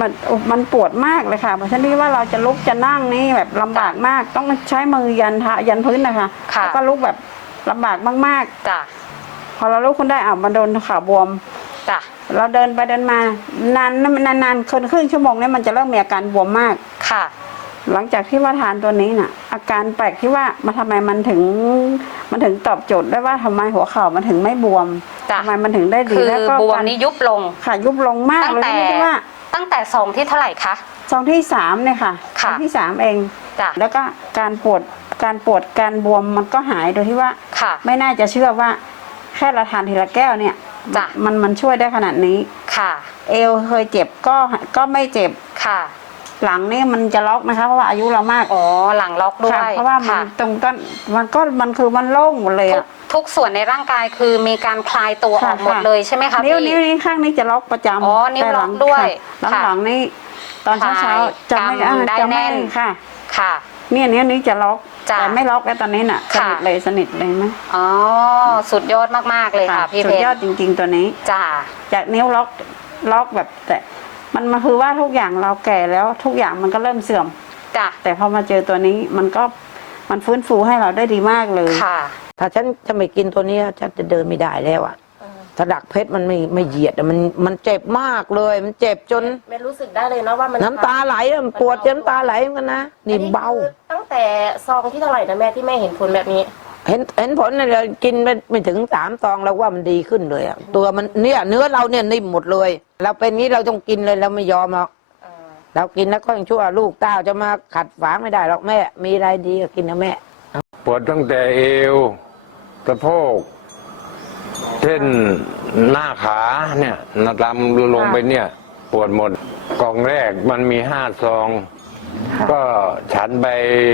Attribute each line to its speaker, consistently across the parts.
Speaker 1: มันปวดมากเลยค่ะเพราะฉะนั้นว่าเราจะลุกจะนั่งนี่แบบลำบากมากต้องใช้มือยันพื้นนะคะแล้วก็ลุกแบบลำบากมากๆพอเราลุกขึ้นได้มันโดนขาบวมเราเดินไปเดินมานานครึ่งชั่วโมงนี้มันจะเริ่มมีอาการบวมมากค่ะหลังจากที่ว่าทานตัวนี้น่ะอาการแปลกที่ว่าทำไมมันถึงตอบโจทย์ได้ว่าทำไมหัวเข่ามันถึงไม่บวมทำไมมันถึงได้ดีแล้วก็
Speaker 2: บวมนี้ยุบลง
Speaker 1: ค่ะยุบลงมากเลยไม่ใช่ว่า
Speaker 2: ตั้งแต่ซองที่เท่าไหร่คะ
Speaker 1: ซองที่3เนี่ยค่ะซองที่3เองแล้วก็การปวดการบวมมันก็หายโดยที่ว่าไม่น่าจะเชื่อว่าแค่เราทานทีละแก้วเนี่ยมันช่วยได้ขนาดนี้ค่ะเอวเคยเจ็บก็ไม่เจ็บค่ะหลังนี่มันจะล็อกนะคะเพราะว่าอายุเรามาก
Speaker 2: หลังล็อกด้วย
Speaker 1: เพราะว่ามันตรงต้นมันคือมันโล่งหมดเลย
Speaker 2: ทุกส่วนในร่างกายคือมีการคลายตัวออกหมดเลยใช่ไหมคะ
Speaker 1: นิ้วนี้ข้างนี้จะล็อกประจำ
Speaker 2: นิ้วล็อกด้วย
Speaker 1: หลังนี่ตอนเช้าจะไม่ค่ะค่ะเนี่ยนิ้วนี้จะล็อกแต่ไม่ล็อกแล้วตอนนี้น่ะสนิทเลยไหม
Speaker 2: สุดยอดมากๆเลยค่ะพี่เพชร
Speaker 1: สุดยอดจริงๆตัวนี้จากนิ้วล็อกแบบแต่มันคือว่าทุกอย่างเราแก่แล้วทุกอย่างมันก็เริ่มเสื่อมแต่พอมาเจอตัวนี้มันฟื้นฟูให้เราได้ดีมากเลย
Speaker 3: ค่ะถ้าฉันจะไม่กินตัวนี้ฉันจะเดินไม่ได้แล้วถ้าดักเพชรมันไม่เหยียดมันเจ็บมากเลยมันเจ็บจน
Speaker 4: ไม่รู้สึกได้เลยนะว่ามัน
Speaker 3: น้ำตาไหลมันปวดจนน้ำตาไหลเหมือนกันนะนี่เบา
Speaker 4: ตั้งแต่ซองที่เท่าไหร่นะแม่ที่แม่เห็นผลแบบนี้
Speaker 3: เห็นผลเนี่ยเรากินไม่ถึง3 ซองแล้วว่ามันดีขึ้นเลยตัวมันเนี่ยเนื้อเราเนี่ยนิ่มหมดเลยเราเป็นนี้เราต้องกินเลยเราไม่ยอมหรอกเรากินแล้วก็ยังชั่วลูกเต้าจะมาขัดฝางไม่ได้หรอกแม่มีอะไรดีก็กินนะแม่
Speaker 5: ปวดตั้งแต่เอวสะโพกเส้นหน้าขาเนี่ยลำลงไปเนี่ยปวดหมดกล่องแรกมันมี5 ซองก็ฉันไป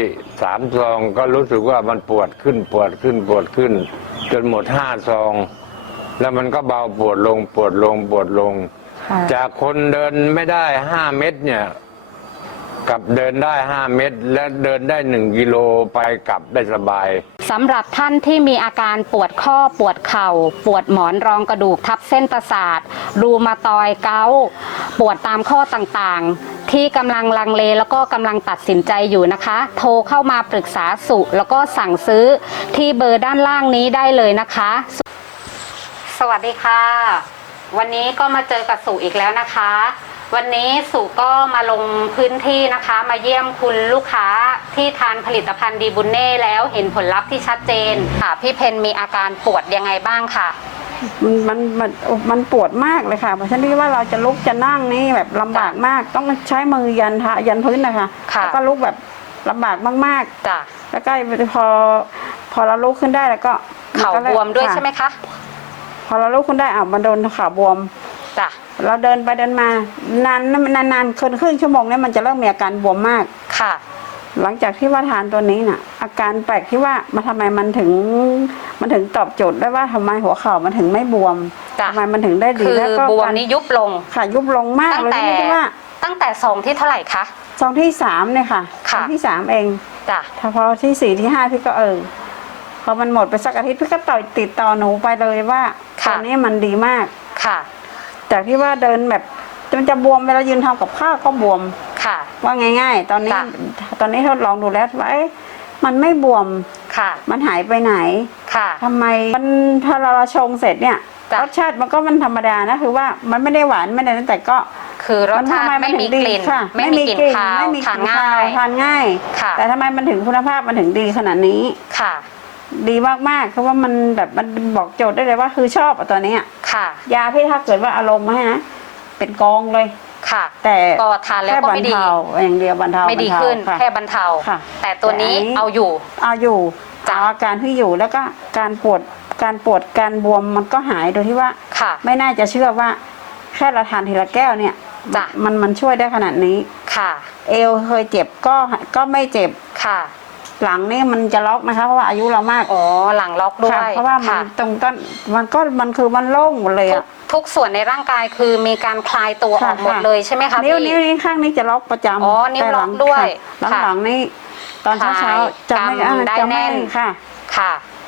Speaker 5: 3 ซองก็รู้สึกว่ามันปวดขึ้นจนหมด5 ซองแล้วมันก็เบาปวดลงจากคนเดินไม่ได้5 เมตรเนี่ยกับเดินได้5 เมตรและเดินได้1 กิโลไปกลับได้สบาย
Speaker 2: สำหรับท่านที่มีอาการปวดข้อปวดเข่าปวดหมอนรองกระดูกทับเส้นประสาทรูมาตอยเกาต์ปวดตามข้อต่างๆที่กำลังลังเลแล้วก็กำลังตัดสินใจอยู่นะคะโทรเข้ามาปรึกษาสุแล้วก็สั่งซื้อที่เบอร์ด้านล่างนี้ได้เลยนะคะสวัสดีค่ะวันนี้ก็มาเจอกับสุอีกแล้วนะคะวันนี้สุก็มาลงพื้นที่นะคะมาเยี่ยมคุณลูกค้าที่ทานผลิตภัณฑ์ดีบุญเน่แล้วเห็นผลลัพธ์ที่ชัดเจนค่ะพี่เพนมีอาการปวดยังไงบ้างค่ะ
Speaker 1: มันปวดมากเลยค่ะเพราะฉะนั้นว่าเราจะลุกจะนั่งนี่แบบลำบากมากต้องใช้มือยันพื้นนะคะแล้วก็ลุกแบบลำบากมากๆแล้วก็พอเราลุกขึ้นได้แล้วก็
Speaker 2: เข่าบวมด้วยใช่ไหมคะ
Speaker 1: พอเราลุกขึ้นได้มันโดนขาบวมเราเดินไปเดินมานานครึ่งชั่วโมงนี้มันจะเริ่มมีอาการบวมมากค่ะหลังจากที่ว่าทานตัวนี้น่ะอาการแปลกที่ว่าทำไมมันถึงตอบโจทย์ได้ว่าทำไมหัวเข่ามันถึงไม่บวมทำไมมันถึงได้ดีแล้วก็
Speaker 2: บวมนี้ยุบลง
Speaker 1: ค่ะยุบลงมากเลยไม่ใช่ว่า
Speaker 2: ตั้งแต่ซองที่เท่าไหร่คะ
Speaker 1: ซองที่3เนี่ยค่ะซองที่3เองถ้าพอที่4ที่5พี่ก็พอมันหมดไปสักอาทิตย์พี่ก็ติดต่อหนูไปเลยว่าตัวนี้มันดีมากค่ะจากที่ว่าเดินแบบมันจะบวมเวลายืนทำกับข้าวก็บวมค่ะว่าง่ายๆตอนนี้ทดลองดูแล้วว่ามันไม่บวมค่ะมันหายไปไหนค่ะทำไมมันพอเราชงเสร็จเนี่ยรสชาติมันก็มันธรรมดานะคือว่ามันไม่ได้หวานไม่ได้แต่ก็
Speaker 2: คือรสชาติไม่มีกลิ่นไม่มีกลิ่นคาวทานง่าย
Speaker 1: แต่ทำไมมันถึงคุณภาพมันถึงดีขนาดนี้ค่ะดีมากๆเพราะว่ามันแบบมันบอกโจทย์ได้เลยว่าคือชอบตัวนี้ค่ะยาพี่ถ้าเกิดว่าอารมณ์ให้นะเป็นกองเลยค่ะแต่
Speaker 2: ก็ทานแล้วก็ไม่ดี
Speaker 1: อย่างเดียวบรรเทา
Speaker 2: ไม่ดีขึ้นแค่บรรเทาแต่ตัวนี้เอาอยู่
Speaker 1: อาการที่อยู่แล้วก็การปวดการบวมมันก็หายโดยที่ว่าไม่น่าจะเชื่อว่าแค่เราทานทีละแก้วเนี่ยมันช่วยได้ขนาดนี้ค่ะเอวเคยเจ็บก็ไม่เจ็บค่ะหลังนี่มันจะล็อกนะคะเพราะว่าอายุเรามาก
Speaker 2: หลังล็อกด้วย
Speaker 1: เพราะว่ามันตรงต้นมันคือมันโล่งหมดเลย
Speaker 2: ทุกส่วนในร่างกายคือมีการคลายตัวออกหมดเลยใช่ไหมคะ
Speaker 1: นิ้วนี้ข้างนี้จะล็อกประจำ
Speaker 2: นิ้วล็อกด้วย
Speaker 1: หลังนี่ตอนเช้าจะไม่
Speaker 2: ได้แน่น
Speaker 1: ค่ะ
Speaker 2: ค่ะ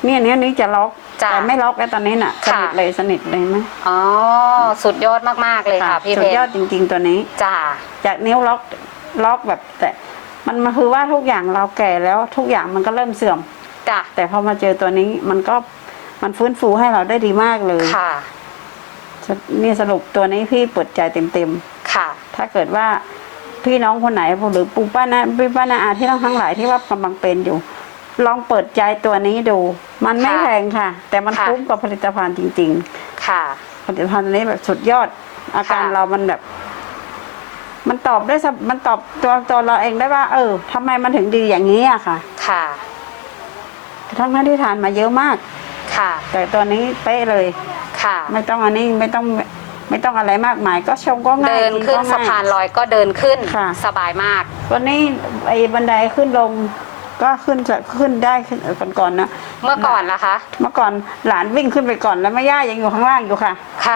Speaker 1: เนี่ยเนี้ยนี้จะล็อก
Speaker 2: จ้ะ
Speaker 1: แต่ไม่ล็อกแล้วตอนนี้น่ะส
Speaker 2: ค่ะ
Speaker 1: นิทเลยสนิทเลยไหม
Speaker 2: อ๋อสุดยอดมากๆเลยค่ะพี่
Speaker 1: สุ
Speaker 2: เพ
Speaker 1: ด
Speaker 2: ช
Speaker 1: ยอ
Speaker 2: ร
Speaker 1: ดจริง ๆตัวนี้
Speaker 2: จ้า
Speaker 1: จากนิ้วล็อกแบบแต่มันคือว่าทุกอย่างเราแก่แล้วทุกอย่างมันก็เริ่มเสื่อม
Speaker 2: จ้า
Speaker 1: แต่พอมาเจอตัวนี้มันฟื้นฟูให้เราได้ดีมากเลย
Speaker 2: ค่ะ
Speaker 1: นี่สรุปตัวนี้พี่เปิดใจเต็ม
Speaker 2: ค่ะ
Speaker 1: ๆถ้าเกิดว่าพี่น้องคนไหนหรือปู่ป้านาอาที่ทั้งหลายที่ว่ากำลังเป็นอยู่ ลองเปิดใจตัวนี้ดู มันไม่
Speaker 2: ค่ะ
Speaker 1: แพงค่ะ แต่มัน
Speaker 2: ค่ะ
Speaker 1: คุ้มกับผลิตภัณฑ์จริง
Speaker 2: ค่ะ
Speaker 1: ๆ ผลิตภัณฑ์ตัวนี้แบบสุดยอด อาการ
Speaker 2: ค่ะ
Speaker 1: เรามันแบบ มันตอบได้มันตอบตัวเราเองได้ว่า ทำไมมันถึงดีอย่างนี้อะค่ะ
Speaker 2: ค่ะ
Speaker 1: ทั้งที่ทานมาเยอะมาก
Speaker 2: ค่ะ
Speaker 1: แต่ตัวนี้เป๊ะเลย
Speaker 2: ค่ะ
Speaker 1: ไม่ต้องอันนี้ไม่ต้องอะไรมากมาย ก็ชงก็ง่าย
Speaker 2: เดิน
Speaker 1: กิ
Speaker 2: ขึ้น
Speaker 1: ก็
Speaker 2: สะ
Speaker 1: ง่าย
Speaker 2: พานลอยก็เดินขึ้น
Speaker 1: ค่ะ
Speaker 2: สบายมาก
Speaker 1: วันนี้ไอ้บันไดขึ้นลง ก็ขึ้นได้ก่อนนะ
Speaker 2: เมื่อก่อนล่ะคะ
Speaker 1: เมื่อก่อนหลานวิ่งขึ้นไปก่อนแล้วแม่ย่ายังอยู่ข้างล่างอยู่ค่ะ
Speaker 2: ค่ะ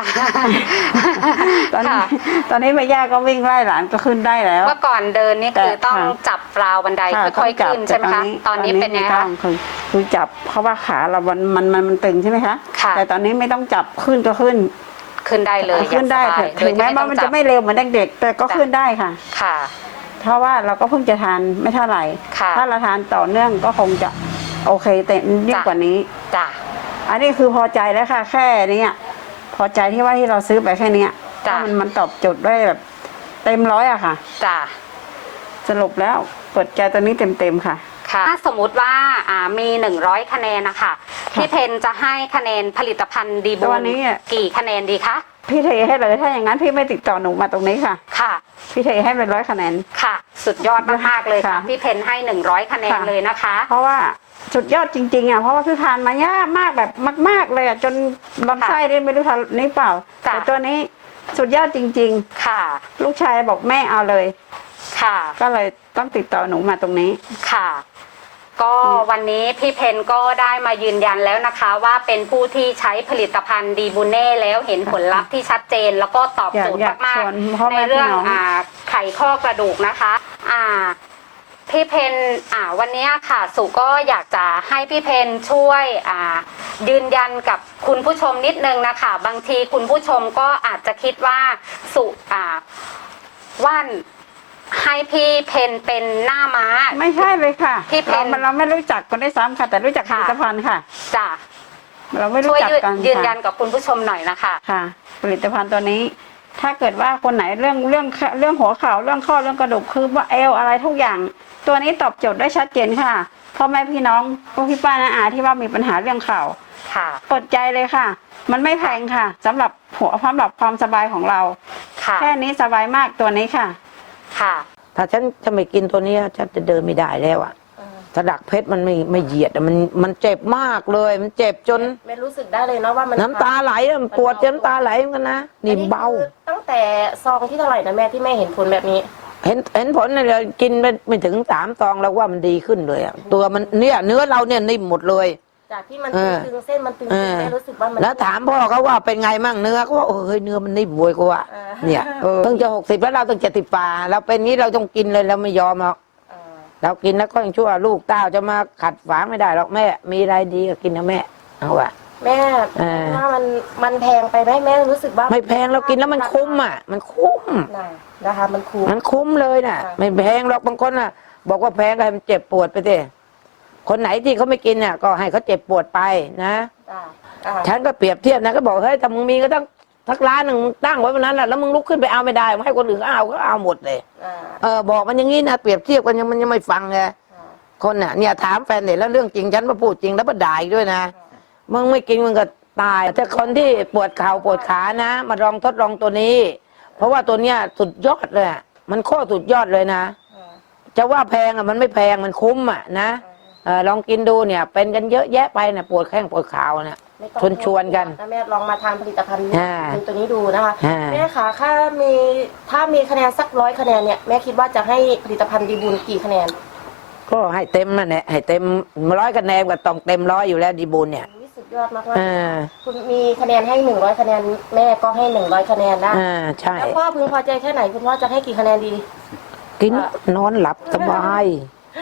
Speaker 1: ตอนนี้แม่ย่าก็วิ่งไล่หลานก็ขึ้นได้แล้ว
Speaker 2: เมื่อก่อนเดินนี่คือ
Speaker 1: แต่
Speaker 2: ต้อง
Speaker 1: ค่ะ
Speaker 2: จับราวบันได
Speaker 1: ค่ะ
Speaker 2: ค่อยๆ
Speaker 1: ต้งจับ
Speaker 2: ขึ้นใช่ไหมคะ ตอนนี้เป็นยังไง
Speaker 1: ไม่ต้
Speaker 2: คะ
Speaker 1: คือจับเพราะว่าขาเรามันตึงใช่ไหมคะ
Speaker 2: ค่ะ
Speaker 1: แต่ตอนนี้ไม่ต้องจับขึ้นก็ขึ้น
Speaker 2: ขึ้นได้เลย
Speaker 1: ขึ้นได้
Speaker 2: อย่างสบาย
Speaker 1: ถึงแม้
Speaker 2: โดยที่
Speaker 1: ว่ามัน
Speaker 2: ต้
Speaker 1: จะ
Speaker 2: อง
Speaker 1: ไม่เร็วเหมือนเด็กๆแต่ก็ขึ้นได้ค่ะ
Speaker 2: ค่ะ
Speaker 1: เพราะว่าเราก็เพิ่งจะทานไม่เท่าไหร่
Speaker 2: ค่ะ
Speaker 1: ถ้าเราทานต่อเนื่องก็คงจะโอเคแต่ยิ่งกว่านี้
Speaker 2: จ้ะ
Speaker 1: อันนี้คือพอใจแล้วค่ะ แค่นี้พอใจที่ว่าที่เราซื้อไปแค่เนี้ย
Speaker 2: จ้ะ
Speaker 1: ถ้ามันตอบโจทย์ได้แบบเต็มร้อยอะค่ะ
Speaker 2: จ้ะ
Speaker 1: สรุปแล้วเปิดใจตัวนี้เต็มค่ะ
Speaker 2: ค่ะถ้าสมมุติว่ามี100คะแนนนะคะพี่เพนจะให้คะแนนผลิตภัณฑ์ดี
Speaker 1: ตั
Speaker 2: บู
Speaker 1: วน นี้อะ
Speaker 2: กี่คะแนนดีคะ
Speaker 1: พี่เทให้เลยถ้าอย่างนั้นพี่ไม่ติดต่อหนูมาตรงนี้ค่ะ
Speaker 2: ค่ะ
Speaker 1: พี่เทให้เป็น100 คะแนน
Speaker 2: ค่ะ สุดยอดมากๆเลยค่ะ
Speaker 1: ค่ะ
Speaker 2: พี่เพนให้100คะแนน
Speaker 1: ค่ะ
Speaker 2: เลยนะคะ
Speaker 1: เพราะว่าสุดยอดจริงๆอ่ะเพราะว่าพี่ทานมายากมากแบบมาก ๆเลยอ่ะจนลำไส้ได้ไม่รู้ทันนี้เปล่า
Speaker 2: จ้ะ
Speaker 1: แต่ตัวนี้สุดยอดจริง
Speaker 2: ค่ะ
Speaker 1: ๆ ลูกชายบอกแม่เอาเลย
Speaker 2: ค่ะ
Speaker 1: ก็เลยต้องติดต่อหนูมาตรงนี้
Speaker 2: ค่ะ ก็วันนี้พี่เพนก็ได้มายืนยันแล้วนะคะ ว่าเป็นผู้ที่ใช้ผลิตภัณฑ์ดีบูเน่แล้วเห็นผลลัพธ์ที่ชัดเจน แล้วก็ตอบโจทย์
Speaker 1: อยาก
Speaker 2: มาก
Speaker 1: ชวนพ่อ
Speaker 2: ๆ
Speaker 1: แม่
Speaker 2: ในเรื่อง
Speaker 1: พี่น้อง
Speaker 2: ไขข้อกระดูกนะคะ พี่เพนวันนี้ค่ะสุก็อยากจะให้พี่เพนช่วยยืนยันกับคุณผู้ชมนิดนึงนะคะ บางทีคุณผู้ชมก็อาจจะคิดว่าสุว่านให้พี่เพนเป็นหน้าม้า
Speaker 1: ไม่ใช่เลยค่ะ
Speaker 2: พี่เพน
Speaker 1: เราไม่รู้จักกันได้ซ้ำค่ะ แต่รู้จักผ
Speaker 2: ค่ะ
Speaker 1: ลิตภัณฑ์ค่ะ
Speaker 2: จ้ะ
Speaker 1: เราไม่รู้
Speaker 2: ช่วย
Speaker 1: จักกัน
Speaker 2: ยืนยั
Speaker 1: ค่ะ
Speaker 2: นกับคุณผู้ชมหน่อยนะคะ
Speaker 1: ค่ะ ผลิตภัณฑ์ตัวนี้ ถ้าเกิดว่าคนไหนเรื่องหัวเข่าเรื่องข้อเรื่องกระดูกคือว่าเอวอะไรทุกอย่าง ตัวนี้ตอบโจทย์ได้ชัดเจนค่ะพ่อแม่พี่น้องพวกพี่ป้าน้าอาที่ว่ามีปัญหาเรื่องเข่า
Speaker 2: ค่ะ
Speaker 1: เปิดใจเลยค่ะ มันไม่แพงค่ะสำหรับความสบายของเรา
Speaker 2: ค่ะ
Speaker 1: แค่นี้สบายมากตัวนี้ค่ะ
Speaker 2: ค่ะ
Speaker 3: ถ้าฉันจะไม่กินตัวเนี้ยฉันจะเดินไม่ได้แล้วอ่ะสลักเพชรมันไม่เหยียดอะมันเจ็บมากเลย มันเจ็บจน
Speaker 4: แม่รู้สึกได้เลยเนาะว่ามัน
Speaker 3: น้ำตาไหลอะมันปวดจนน้ำตาไหลเหมือนกันนะนี่เบา
Speaker 4: คือตั้งแต่ซองที่เท่าไหร่นะแม่ที่แม่เห็นผลแบบนี้
Speaker 3: เห็นผลเนี่ยกินไปไม่ถึง3 ซองแล้วว่ามันดีขึ้นเลยอะตัวมันเนี่ยเนื้อเราเนี่ยนิ่มหมดเลย
Speaker 4: จากที่มัน
Speaker 3: เออ
Speaker 4: ตึงๆเส้นมันตึง
Speaker 3: เออ
Speaker 4: ๆแม่รู้สึกว่ามัน
Speaker 3: แล้วถามพ่อเขาว่าเป็นไงมั่งเนื้อเขาว่าเฮ้ยเนื้อมันนิ่มบวยกว่า
Speaker 4: เออ
Speaker 3: เนี่ยเพิ่งจะ60แล้วเราต้อง70ป่าเราเป็นงี้เราต้องกินเลยเราไม่ยอมหรอก
Speaker 4: เออ
Speaker 3: เรากินแล้วก็ยังชั่วลูกเต้าจะมาขัดฝางไม่ได้หรอกแม่มีอะไรดีก็กินนะแม่เอาวะ
Speaker 4: แม่
Speaker 3: เออ
Speaker 4: ว่ามันแพงไปไหมแม่รู้สึกว่า
Speaker 3: ไม่แพงเรากินแล้วมันคุ้มอ่ะ มันคุ้ม
Speaker 4: นะคะมันคุ้ม
Speaker 3: มันคุ้มเลยน่ะ
Speaker 4: ค่ะ
Speaker 3: ไม่แพงหรอกบางคนน่ะ บอกว่าแพงก็ให้มันเจ็บปวดไปสิคนไหนที่เขาไม่กินน่ะ ก็ให้เขาเจ็บปวดไปนะ
Speaker 4: จ้ะอ่า
Speaker 3: ฉันก็เปรียบเทียบนะก็บอกเฮ้ยถ้ามึงมีก็ต้องทักร้านหนึ่งมึงตั้งไว้วันนั้นน่ะแล้วมึงลุกขึ้นไปเอาไม่ได้มึงให้คนอื่นเอาก็เอาหมดเลย
Speaker 4: อ่า
Speaker 3: บอกมันอย่างนี้นะเปรียบเทียบกันมันยังไม่ฟังไง
Speaker 4: อ่า
Speaker 3: คนน่ะเนี่ยถามแฟนเนี่ยแล้วเรื่องจริงฉันมาพูดจริงแล้วมาด่าอีกด้วยนะมึงไม่กินมึงก็ตายแต่คนที่ปวดเข่าปวดขานะมาลองทดลองตัวนี้ เพราะว่าตัวเนี้ยสุดยอดเลยอะมันโคตรสุดยอดเลยนะ
Speaker 4: อ่า
Speaker 3: จะว่าแพงอ่ะมันไม่แพงมันคุ้มอ่ะนะลองกินดูเนี่ย เป็นกันเยอะแยะไปนะปวดแข้งปวดขาเนี่ย
Speaker 4: ไม่ต้อง
Speaker 3: ชวนกัน
Speaker 4: แม่ลองมาทานผลิตภัณฑ์
Speaker 3: อ่า
Speaker 4: ตัวนี้ดูนะคะ
Speaker 3: อ่า
Speaker 4: แม่คะถ้ามีคะแนนสัก100 คะแนนเนี่ยแม่คิดว่าจะให้ผลิตภัณฑ์ดีบุญกี่คะแนน
Speaker 3: ก็ให้เต็มนั่นแหละให้เต็ม100 คะแนนก็ต้องเต็ม100อยู่แล้วดีบุญเนี่ย
Speaker 4: อุ๊ยสุดยอดมาก
Speaker 3: อ่า
Speaker 4: ๆคุณมีคะแนนให้100 คะแนนแม่ก็ให้100 คะแนนนะ
Speaker 3: ใช่
Speaker 4: แล้วพ่อพึงพอใจแค่ไหนคุณพ่อจะให้กี่คะแนนดี
Speaker 3: กินนอนหลับสบาย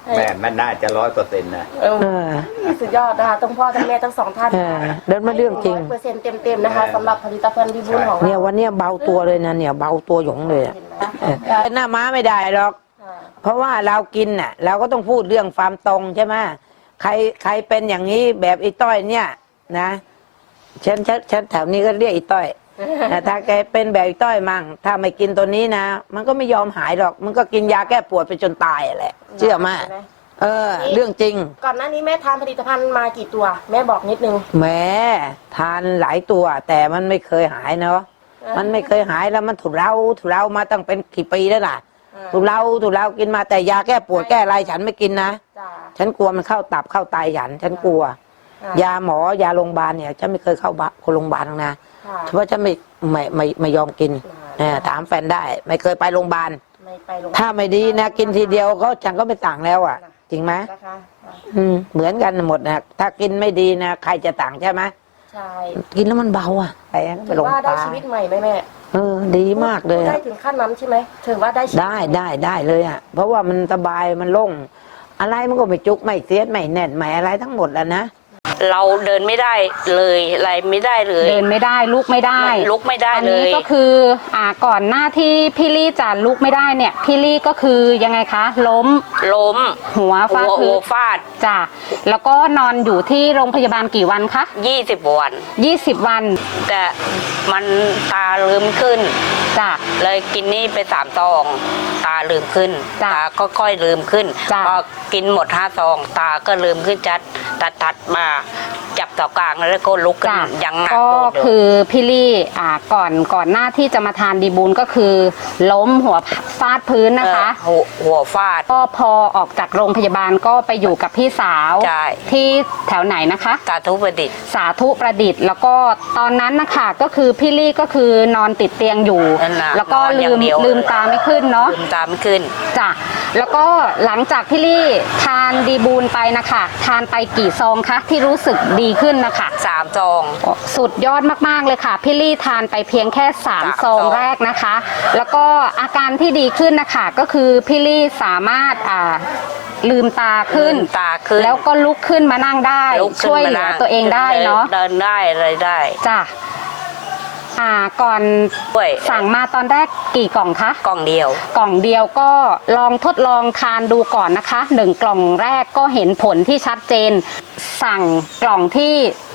Speaker 6: แม่มันน่าจะ100%นะ
Speaker 3: เออ
Speaker 4: สุดยอดนะคะทั้งพ่อทั้งแม่ทั้งสองท่าน
Speaker 3: เดินมาเรื่องจริง
Speaker 4: 100%เต็มๆนะคะสำหรับผลิตภัณฑ์ดีบุญของเรา
Speaker 3: เนี่ยวันเนี้ยเบาตัวเลยนะเนี่ยเบาตัวหยงเลยอะหน้าม้าไม่ได้หรอก เพราะว่าเรากินน่ะเราก็ต้องพูดเรื่องความตรงใช่ไหมใครเป็นอย่างนี้แบบไอ้ต้อยเนี่ยนะฉันแถวนี้ก็เรียกไอ้ต้อยแต่ถ้าแกเป็นแบบไอ้ต้อยมั่งถ้าไม่กินตัวนี้นะมันก็ไม่ยอมหายหรอก มันก็กินยาแก้ปวดไปจนตายแหละเชื่อมาเรื่องจริง
Speaker 4: ก่อนหน้านี้แม่ทานผลิตภัณฑ์มากี่ตัว แม่บอกนิดนึง
Speaker 3: แหม้ทานหลายตัว แต่มันไม่เคยหายเนาะมันไม่เคยหายแล้วมันถูกเรามาตั้งเป็นกี่ปีแล้วล่ะถูกเรากินมาแต่ยาแก้ปวดแก้อะไรฉันไม่กินนะ ฉันกลัวมันเข้าตับเข้าไตฉันกลัว ยาหมอยาโรงพยาบาลเนี่ยฉันไม่เคยเข้าโรงพยาบาลหรอกนะเพราะฉันไม่ยอมกินถามแฟนได้ไม่เคยไปโรงพยาบาลถ้าไม่ดีนะกินทีเดียวก็ฉันก็ไม่ต่างแล้วอ่ะ จริงไหมเหมือนกันหมดนะถ้ากินไม่ดีนะใครจะต่างใช่ไหมใช่กินแล้วมันเบาอ่ะไป
Speaker 4: ถือ
Speaker 3: โรงพ
Speaker 4: ว่าย
Speaker 3: า
Speaker 4: ได้
Speaker 3: บาล
Speaker 4: ชีวิตใหม่ไหมแม่
Speaker 3: ดีมากเลย
Speaker 4: ได้ถึงขั้นนั้นใช่ไหมถือว่าได้ชีวิต
Speaker 3: ได้เลยอ่ะเพราะว่ามันสบายมันโล่งอะไรมันก็ไม่จุกไม่เสียดไม่แน่นไม่อะไรทั้งหมดแล้วนะ
Speaker 7: เราเดินไม่ได้เลยอะไรไม่ได้เลย
Speaker 2: เดินไม่ได้ลุกไม่ได้
Speaker 7: ลุกไม่ได้
Speaker 2: อัน
Speaker 7: เล
Speaker 2: นี้
Speaker 7: ย
Speaker 2: ก็คือก่อนหน้าที่พี่ลี่จะลุกไม่ได้เนี่ยพี่ลี่ก็คือยังไงคะล้ม หัวฟาด
Speaker 7: หั
Speaker 2: พื้
Speaker 7: วน ฟาด
Speaker 2: จ้ะแล้วก็นอนอยู่ที่โรงพยาบาลกี่วันคะ
Speaker 7: 20 วัน
Speaker 2: 20 วัน
Speaker 7: แต่มันตาลืมขึ้น
Speaker 2: จ้ะ
Speaker 7: เลยกินนี่ไป3 ซอง ตาลืมขึ้น
Speaker 2: จ้ะ
Speaker 7: ตาก็ค่อยลืมขึ้น
Speaker 2: จ้ะ
Speaker 7: พอกินหมด5 ซอง ตาก็ลืมขึ้นตัดมาจับเสากลางแล้วก็ลุกขึ้น
Speaker 2: จ้ะ
Speaker 7: ยังหนัก
Speaker 2: ก็
Speaker 7: ตัวเดิม
Speaker 2: คือพี่ลี่ก่อนหน้าที่จะมาทานดีบูลก็คือ ล้มหัวฟาดพื้นนะคะ
Speaker 7: หัวฟาด
Speaker 2: ก็พอออกจากโรงพยาบาลก็ไปอยู่กับพี่สาว
Speaker 7: ใช่
Speaker 2: ที่แถวไหนนะคะ
Speaker 7: ตาทุประดิษฐ์
Speaker 2: สาธุประดิษฐ์ แล้วก็ตอนนั้นนะคะก็คือพี่ลี่ก็คือนอนติดเตียงอยู่
Speaker 7: นั่นน่ะ
Speaker 2: แล้วก็
Speaker 7: นอนอย่างเดียว
Speaker 2: ลืมตาไม่ขึ้นเนาะ
Speaker 7: ลืมตาไม่ขึ้น
Speaker 2: จ้ะแล้วก็หลังจากพี่ลี่ทานดีบูลไปนะคะทานไปกี่ซองคะที่รู้สึกดีขึ้นนะคะ
Speaker 7: 3 ซอง
Speaker 2: สุดยอดมากๆเลยค่ะพี่ลี่ทานไปเพียงแค่3 ซองแรกนะคะ แล้วก็อาการที่ดีขึ้นนะคะก็คือพี่ลี่สามารถลืมตาขึ้น
Speaker 7: ลืมตาขึ้น
Speaker 2: แล้วก็ลุกขึ้นมานั่งได้
Speaker 7: ลุกขึ้น
Speaker 2: ช่วยเหลือตัวเองได้เนาะ
Speaker 7: เดินได้อะไรได้
Speaker 2: จ้ะก่อน
Speaker 7: ด้วย
Speaker 2: สั่งมาตอนแรกกี่กล่องคะ
Speaker 7: กล่องเดียว
Speaker 2: กล่องเดียวก็ลองทดลองทานดูก่อนนะคะ1 กล่องแรกก็เห็นผลที่ชัดเจน สั่งกล่องที่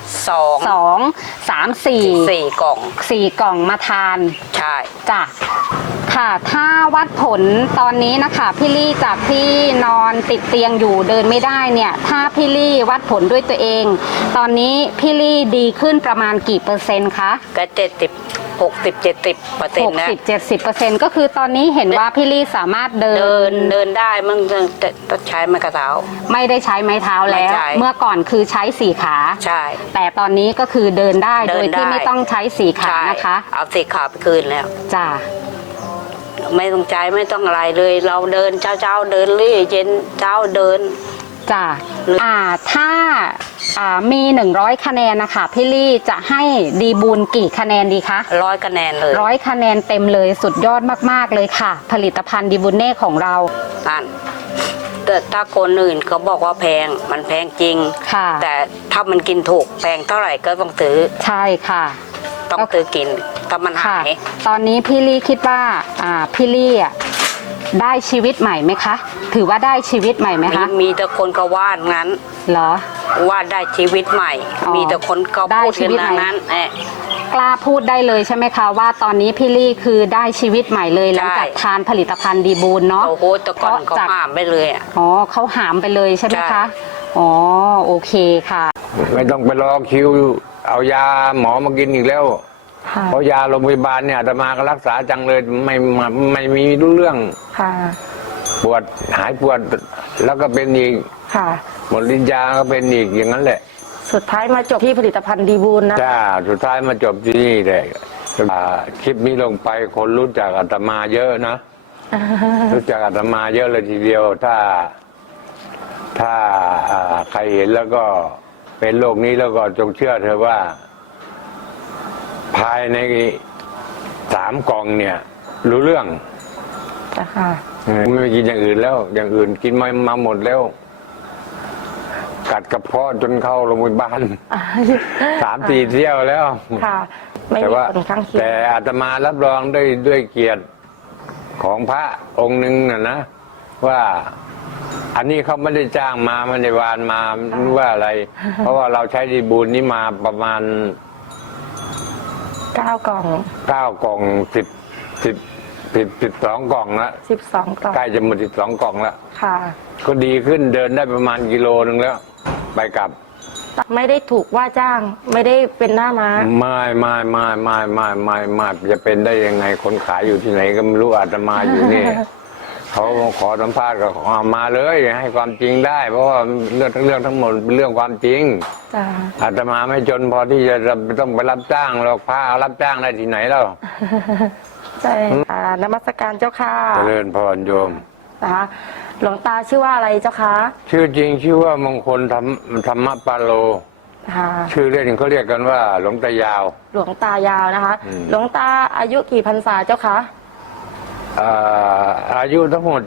Speaker 2: 2 3 4
Speaker 7: กล่อง
Speaker 2: 4 กล่องมาทาน
Speaker 7: ใช่
Speaker 2: จ้ะค่ะถ้าวัดผลตอนนี้นะคะพี่ลี่จากที่นอนติดเตียงอยู่เดินไม่ได้เนี่ยถ้าพี่ลี่วัดผลด้วยตัวเอง ตอนนี้พี่ลี่ดีขึ้นประมาณกี่เปอร์เซ็นต์คะ
Speaker 7: ก็60-70%นะ
Speaker 2: 60-70%ก็คือตอนนี้เห็นว่าพี่ลี่สามารถเดิน
Speaker 7: ได้มันต้องใช้ไม้กระเท้า
Speaker 2: ไม่ได้ใช้ไม้เท้าแล้ว
Speaker 7: ไม่ใช่
Speaker 2: เมื่อก่อนคือใช้4 ขา
Speaker 7: ใช่
Speaker 2: แต่ตอนนี้ก็คือเดินได้
Speaker 7: เดิ
Speaker 2: โด
Speaker 7: น
Speaker 2: ยที่
Speaker 7: ได้
Speaker 2: ไม่ต้องใช้4 ขา
Speaker 7: ใช่
Speaker 2: นะคะ
Speaker 7: เอาสีขาวไปคืนแล้ว
Speaker 2: จ้ะ
Speaker 7: ไม่ต้องใช้ไม่ต้องอะไรเลย เราเดินเช้าเดินเรื่อยเย็นเช้าเดิน
Speaker 2: จ้ะถ้ามี100 คะแนนนะคะพี่ลี่จะให้ดีบูลกี่คะแนนดีคะ
Speaker 7: 100 คะแนนเลย
Speaker 2: 100 คะแนนเต็มเลยสุดยอดมากๆเลยค่ะ ผลิตภัณฑ์ดีบูลเน่ของเรา
Speaker 7: นั่นแต่ถ้าคนอื่นเขาบอกว่าแพงมันแพงจริง
Speaker 2: ค่ะ
Speaker 7: แต่ถ้ามันกินถูกแพงเท่าไหร่ก็ต้องซื้อ
Speaker 2: ใช่ค่ะ
Speaker 7: ต้องซื้อกินถ้ามัน
Speaker 2: ค่ะ
Speaker 7: หาย
Speaker 2: ตอนนี้พี่ลี่คิดว่าพี่ลี่ได้ชีวิตใหม่ไหมคะ ถือว่าได้ชีวิตใหม่ไหมคะ
Speaker 7: มีแต่คนก็ว่างั้น
Speaker 2: เหรอ
Speaker 7: ว่าได้ชีวิตใหม่
Speaker 2: อ๋อ
Speaker 7: มีแต่คนก็
Speaker 2: ได้
Speaker 7: พูด
Speaker 2: ชี
Speaker 7: กัน
Speaker 2: วิตใหม่
Speaker 7: นั้น
Speaker 2: กล้าพูดได้เลยใช่ไหมคะว่าตอนนี้พี่ลี่คือได้ชีวิตใหม่เลยหลังจากทานผลิตภัณฑ์ดีบูลเนาะ
Speaker 7: โอ้โหแต่ก่อนก็ห้ามไปเลยอะ
Speaker 2: อ๋อเขาหามไปเลยใช่ไหม
Speaker 7: ใช่
Speaker 2: คะอ๋อโอเคค่ะ
Speaker 5: ไม่ต้องไปรอคิว เอายาหมอมากินอีกแล้ว เพราะยาโรงพยาบาลเนี่ยอาตมาก็รักษาจังเลยไม่มีรู้เรื่อง
Speaker 4: ค่ะ
Speaker 5: ปวดหายปวดแล้วก็เป็นอีก
Speaker 4: ค่ะ
Speaker 5: หมดลิ้นยาก็เป็นอีกอย่างนั้นแหละ
Speaker 4: สุดท้ายมาจบที่ผลิตภัณฑ์ดีบูลนะ
Speaker 5: จ้าสุดท้ายมาจบที่นี่เลยคลิปนี้ลงไปคนรู้จักอาตมาเยอะนะ รู้จักอาตมาเยอะเลยทีเดียวถ้าใครเห็นแล้วก็เป็นโรคนี้แล้วก็จงเชื่อเธอว่า ภายใน3 กล่องเนี่ย รู้เรื่อง
Speaker 4: ค่ะ
Speaker 5: ไม่กินอย่างอื่นแล้ว อย่างอื่นกินมาหมดแล้ว กัดกระเพาะจนเข้าโรงพยาบาล 3-4 เที่ยวแล้ว
Speaker 4: ค่ะ ไม่
Speaker 5: แต่
Speaker 4: มี
Speaker 5: ว่า
Speaker 4: ผลข้างเคียง
Speaker 5: แต่อาตมารับรองด้วยเกียรติของพระองค์หนึ่งนะว่าอันนี้เขาไม่ได้จ้างมาไม่ได้วานมาไม่รู้ว่าอะไร เพราะว่าเราใช้ดีบูลนี้มาประมาณ
Speaker 4: 9 กล่อง
Speaker 5: 9 กล่อง12 กล่องละ
Speaker 4: 12 กล่อง
Speaker 5: ใกล้จะหมด12 กล่องแล้ว
Speaker 4: ค่ะ
Speaker 5: ก็ดีขึ้นเดินได้ประมาณกิโลนึงแล้ว ไปกลับ
Speaker 4: ไม่ได้ถูกว่าจ้าง ไม่ได้เป็นหน้าม้า
Speaker 5: ไม่จะเป็นได้ยังไงคนขายอยู่ที่ไหนก็ไม่รู้อาตมาอยู่นี่ เขาขอสัมภาษณ์ก็มาเลยให้ความจริงได้ เพราะว่าเรื่องทั้งหมดเป็นเรื่องความจริง
Speaker 4: จ้า
Speaker 5: อาตมาไม่จนพอที่จะต้องไปรับจ้างหรอกพระรับจ้างได้ที่ไหนแล้ว
Speaker 4: ใช่ค่ะนมัสการเจ้าค่ะ
Speaker 5: เจริญพรโยม
Speaker 4: นะคะ หลวงตาชื่อว่าอะไรเจ้าคะ
Speaker 5: ชื่อจริงชื่อว่ามงคลธรรมปาโล
Speaker 4: ค่ะ
Speaker 5: ชื่อเล่นเขาเรียกกันว่าหลวงตายาว
Speaker 4: หลวงตายาวนะคะ
Speaker 5: อืม
Speaker 4: หลวงตาอายุกี่พรรษาเจ้าคะ
Speaker 5: อายุทั้งหมด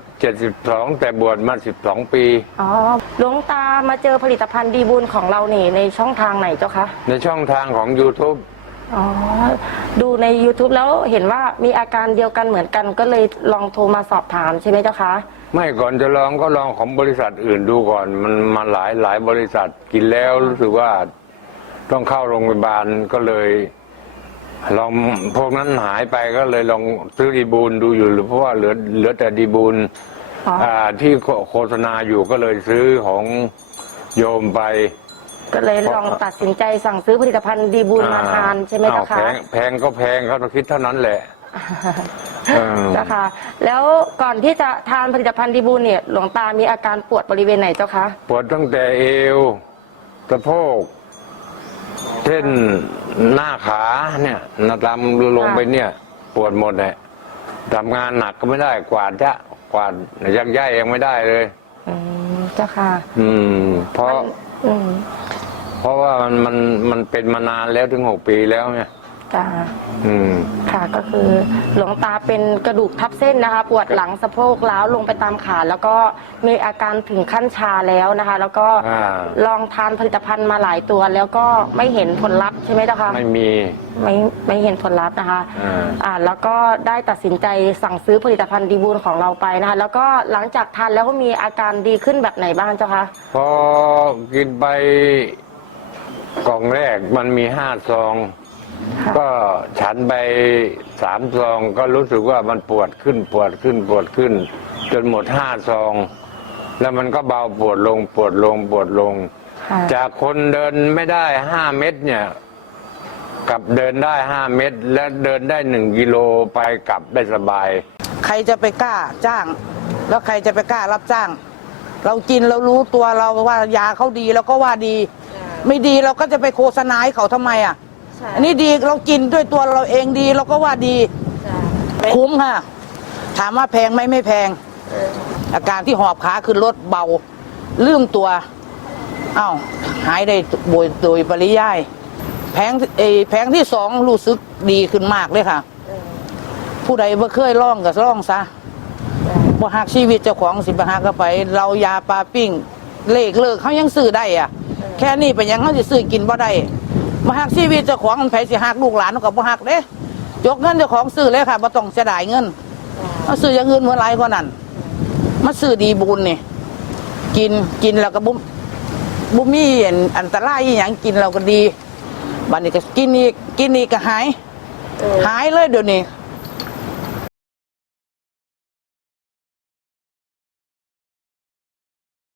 Speaker 5: 72แต่บวชมา12 ปี
Speaker 4: อ๋อ หลวงตามาเจอผลิตภัณฑ์ดีบุญของเรานี่ในช่องทางไหนเจ้าคะ
Speaker 5: ในช่องทางของ YouTube
Speaker 4: อ๋อ ดูใน YouTube แล้วเห็นว่ามีอาการเดียวกันเหมือนกันก็เลยลองโทรมาสอบถามใช่ไหมเจ้าคะ
Speaker 5: ไม่ก่อนจะลองก็ลองของบริษัทอื่นดูก่อน มันมาหลายบริษัทกินแล้วรู้สึกว่าต้องเข้าโรงพยาบาลก็เลยลองพวกนั้นหายไปก็เลยลองซื้อดีบูลดูอยู่หรือเพราะว่าเหลือแต่ดีบูล
Speaker 4: อ๋อ
Speaker 5: ที่โฆษณาอยู่ก็เลยซื้อของโยมไป
Speaker 4: ก็เลยลองตัดสินใจสั่งซื้อผลิตภัณฑ์ดีบุญมาทานใช่ไหมเจ้าคะ
Speaker 5: แพงก็แพงเขาต้องคิดเท่านั้นแหละ
Speaker 4: เจ้าค่ะ แล้วก่อนที่จะทานผลิตภัณฑ์ดีบุญเนี่ย หลวงตามีอาการปวดบริเวณไหนเจ้าคะ
Speaker 5: ปวดตั้งแต่เอวสะโพกเส้นหน้าขาเนี่ยนาดำลงไปเนี่ย ปวดหมดเลยทำงานหนักก็ไม่ได้กวาดยักย้ายยังไม่ได้เลย
Speaker 4: เจ้าค่ะ
Speaker 5: เพราะ
Speaker 4: อืม
Speaker 5: เพราะว่ามันเป็นมานานแล้วถึง6 ปีแล้วเนี่ย
Speaker 4: จ้า
Speaker 5: อืม
Speaker 4: ค่ะก็คือหลวงตาเป็นกระดูกทับเส้นนะคะ ปวดหลังสะโพกล้าวลงไปตามขาแล้วก็มีอาการถึงขั้นชาแล้วนะคะ แล้วก็ ลองทานผลิตภัณฑ์มาหลายตัว แล้วก็ไม่เห็นผลลัพธ์ใช่ไหมเจ้าคะ
Speaker 5: ไม่มี
Speaker 4: ไม่เห็นผลลัพธ์นะคะ แล้วก็ได้ตัดสินใจสั่งซื้อผลิตภัณฑ์ดีบูลของเราไปนะคะ แล้วก็หลังจากทานแล้วก็มีอาการดีขึ้นแบบไหนบ้างเจ้าคะ
Speaker 5: พอกินไปกล่องแรกมันมี5 ซอง ก็ฉันไป3 ซองก็รู้สึกว่ามันปวดขึ้น จนหมด5 ซอง แล้วมันก็เบาปวดลง
Speaker 4: ค่ะ
Speaker 5: จากคนเดินไม่ได้5 เมตรเนี่ยกลับเดินได้5 เมตร และเดินได้1 กิโลไปกลับได้สบาย
Speaker 3: ใครจะไปกล้าจ้าง แล้วใครจะไปกล้ารับจ้าง เรากินเรารู้ตัวเราว่ายาเขาดีเราก็ว่าดี ไม่ดีเราก็จะไปโฆษณาให้เขาทำไมอ่ะ อันนี้ดีเรากินด้วยตัวเราเองดีเราก็ว่าดีคุ้มค่ะ ถามว่าแพงไหมไม่แพง อาการที่หอบขาขึ้นรถเบาลืมตัวอ้าวหายได้โดยปริยายแผงที่2รู้สึกดีขึ้นมากเลยค่ะ ผู้ใดบ่เคยล่องก็ล่องซะบ่หักชีวิตเจ้าของสิบ่หักก็ไป เรายาปลาปิ้งเลิกเขายังซื้อได้อ่ะ แค่นี้เป็นยังเขาสิซื้อกินบ่ได้บ่หักชีวิตเจ้าของมันไผสิหักลูกหลานก็บ่หักเด้ยกเงินเจ้าของซื้อเลยค่ะบ่ต้องเสียดายเงินมาซื้ออย่างอื่นเมื่อไรกว่านั้นมาซื้อดีบุญนี่กินแล้วก็บุมีอันตรายอหย่างกินเราก็ดีบัดนี้ก็กินอีกก็หายเลยเดี๋ยวนี้